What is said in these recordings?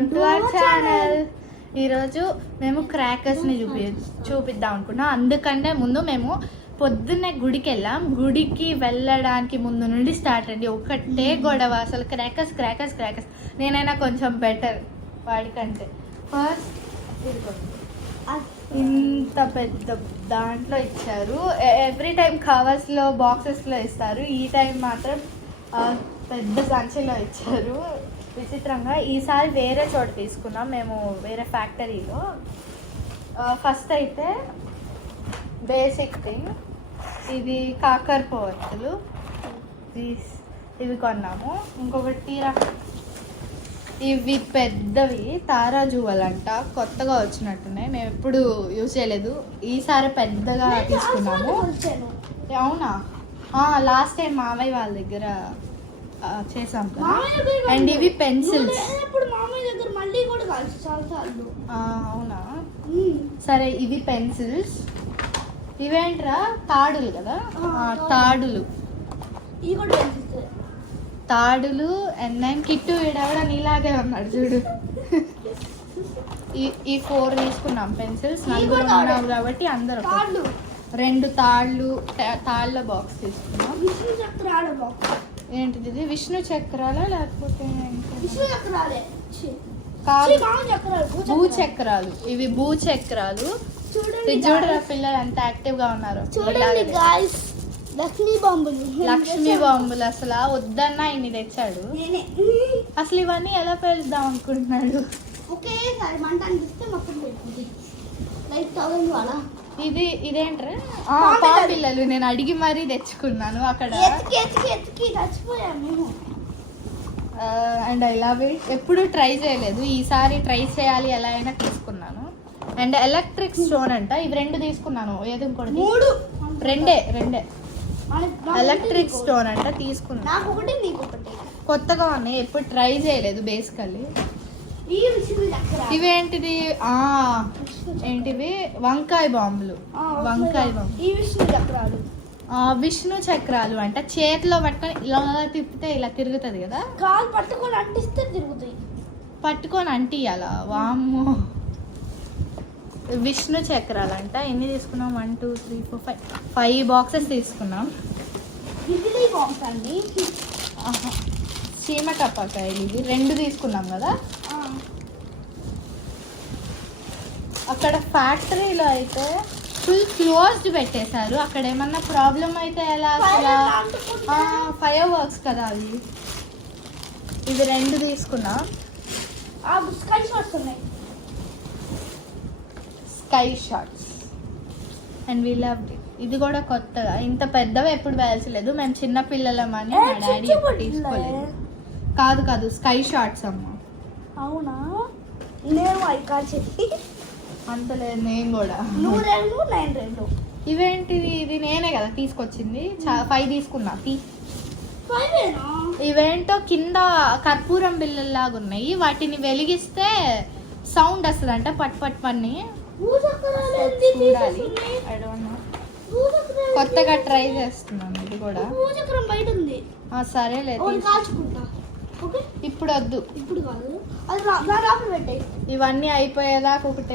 Welcome to our channel. ఈరోజు మేము క్రాకర్స్ని చూపిద్దాం అనుకున్నాం. అందుకంటే ముందు మేము పొద్దున్నే గుడికి వెళ్ళాం. గుడికి వెళ్ళడానికి ముందు నుండి స్టార్ట్ అండి, ఒకటే గొడవ. అసలు క్రాకర్స్ క్రాకర్స్ క్రాకర్స్. నేనైనా కొంచెం బెటర్ వాడికంటే. ఫస్ట్ ఇంత పెద్ద దాంట్లో ఇచ్చారు. ఎవ్రీ టైం కవర్స్లో బాక్సెస్లో ఇస్తారు, ఈ టైం మాత్రం పెద్ద సంచిలో ఇచ్చారు. విచిత్రంగా ఈసారి వేరే చోట తీసుకున్నాం మేము, వేరే ఫ్యాక్టరీలో. ఫస్ట్ అయితే బేసిక్ థింగ్, ఇది కాకర పోవత్తులు ఇవి కొన్నాము. ఇంకొకటి ఇవి పెద్దవి తారా జువ్వలంట, కొత్తగా వచ్చినట్టున్నాయి, మేము ఎప్పుడు యూజ్ చేయలేదు. ఈసారి పెద్దగా తీసుకున్నాము. అవునా, లాస్ట్ టైం మామయ్య వాళ్ళ దగ్గర చేసాం కదా. అండ్ ఇవి పెన్సిల్స్. అవునా, సరే ఇవి పెన్సిల్స్. ఇవేంట్రా తాడులు కదా, తాడులు తాడులు. అండ్ నేను కిట్టు వీడవడా నీలాగే ఉన్నాడు చూడు. ఈ 4 తీసుకున్నాం పెన్సిల్స్, నలుగురు ఉన్నాం కాబట్టి అందరూ. 2 తాళ్ళ బాక్స్ తీసుకున్నాం. ఏంటిది ఇది, విష్ణు చక్రాలా లేకపోతే భూచక్రాలు? ఇవి భూచక్రాలు. చూడరా పిల్లలు ఎంత యాక్టివ్ గా ఉన్నారు. లక్ష్మీ బాంబులు. అసలు వద్దన్నా ఇన్ని తెచ్చాడు. అసలు ఇవన్నీ ఎలా పేలుద్దాం అనుకుంటున్నాడు. ఇదేంట్రా పిల్లలు, నేను అడిగి మరీ తెచ్చుకున్నాను అక్కడ. And I love it. ఎప్పుడు ట్రై చేయలేదు, ఈసారి ట్రై చేయాలి, ఎలా అయినా తీసుకున్నాను. అండ్ ఎలక్ట్రిక్ స్టోన్ అంట, ఇవి 2 తీసుకున్నాను. ఏది ఇంకోటి? రెండే ఎలక్ట్రిక్ స్టోన్ అంట తీసుకున్నాను. కొత్తగా ఉన్నాయి, ఎప్పుడు ట్రై చేయలేదు బేసికల్లీ. ఇవేంటిది, ఏంటివి వంకాయ బాంబులు. విష్ణు చక్రాలు అంట, చేతిలో పట్టుకొని ఇలా తిప్పితే ఇలా తిరుగుతుంది కదా. పట్టుకొని అంటిస్తే తిరుగుతాయి. పట్టుకొని అంటియాలా? వామ్మో. విష్ణు చక్రాలు అంట. ఎన్ని తీసుకున్నాం? 1 2 3 4 5 బాక్సెస్ తీసుకున్నాం. చీమ టపాకాయలు ఇవి 2 తీసుకున్నాం కదా. అక్కడ ఫ్యాక్టరీలో అయితే ఫుల్ క్లోజ్డ్ పెట్టేశారు. అక్కడ ఏమన్నా ప్రాబ్లం అయితే ఎలా? అసలు ఫైర్ వర్క్స్ కదా అవి. ఇవి 2 తీసుకున్నా. Sky shots and we love it. ఇది కూడా కొత్తగా, ఇంత పెద్దవి ఎప్పుడు వేల్చలేదు. మేము చిన్న పిల్లలమని మా డాడీ ఎప్పుడు తీసుకోలేదు. కాదు స్కై షాట్స్ అమ్మ. అవునా, అంత లేదు, నేను కూడా. ఇవేంటిది? ఇది నేనే కదా తీసుకొచ్చింది. 5 తీసుకున్నా. ఇవేంటో కింద కర్పూరం బిళ్ళల్లాగా ఉన్నాయి, వాటిని వెలిగిస్తే సౌండ్ వస్తుందంట, పట్ పట్ పని. చూడాలి, ఐ డోంట్ నో, కొత్తగా ట్రై చేస్తున్నాను. ఇది కూడా సరేలేదు, ఇప్పుడు వద్దు. ఇవన్నీ అయిపోయేదాకా ఒకటే.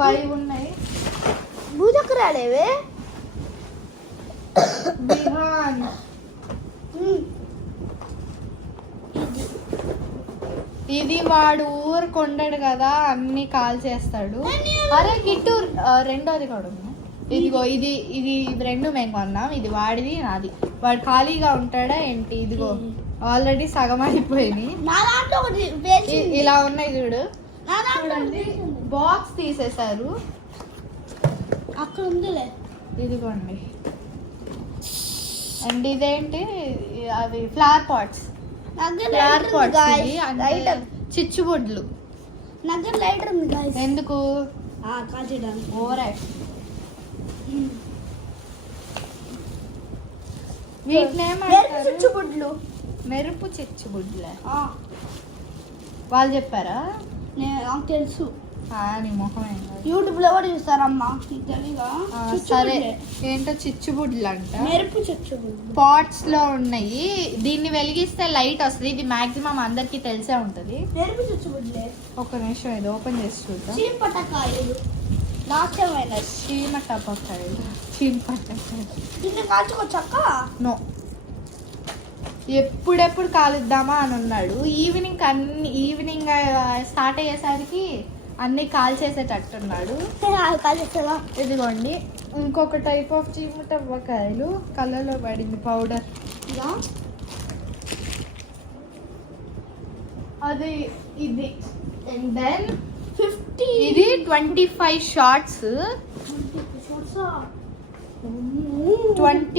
5 ఉన్నాయి భూచక్రాలేవి. ఇది వాడు ఊరు కొండడు కదా, అన్ని కాల్ చేస్తాడు. అరే కిట్టు, రెండోది కూడా ఉంది. ఇదిగో ఇది 2 మేము కొన్నాం. ఇది వాడిది, నాది. వాడు ఖాళీగా ఉంటాడా ఏంటి? ఇదిగో ఆల్రెడీ సగం అయిపోయినాయి. ఇలా ఉన్నాయి చూడు. చూడండి, బాక్స్ తీసేశారు. అక్కడ ఉందిలే, ఇదిగోండి. అండ్ ఇదేంటి, అవి ఫ్లవర్ పాట్స్. చిచ్చుబొడ్లు. ఎందుకు? వీటిని ఏమంటారు? మెరుపు చిచ్చుబుడ్లే. వాళ్ళు చెప్పారా? నాకు తెలుసు. నీ మొహం ఏం కాదు. యూట్యూబ్ లో కూడా చూస్తారమ్మా నీకు తెలీదా? సరే చిచ్చుబుడ్లే. ఏంటో చిచ్చుబుడ్లు అంట. మెరుపు చిచ్చుబుడ్లు. పాట్స్ లో ఉన్నాయి. దీన్ని వెలిగిస్తే లైట్ వస్తుంది. ఇది మాక్సిమం అందరికి తెలిసే ఉంటది. మెరుపు చిచ్చుబుడ్లే. ఒక నిమిషం ఇది ఓపెన్ చేసి చూద్దాం. చీపటకాయలు నాశనమైన చీమ టపకాయలు, చీమ పట్టకాయలు. దీన్ని కాల్చుకోవచ్చక్క? నో, ఎప్పుడెప్పుడు కాలుద్దామా అని ఉన్నాడు. ఈవినింగ్ స్టార్ట్ అయ్యేసరికి అన్ని కాల్ చేసేటట్టున్నాడు. కాల్చేస్తుందా? ఇదిగోండి ఇంకొక టైప్ ఆఫ్ చీమ టపకాయలు, కళ్ళలో పడింది పౌడర్. ఇలా అది ఇది. అండ్ దెన్ 50 ఇది 25 షార్ట్స్, 20 20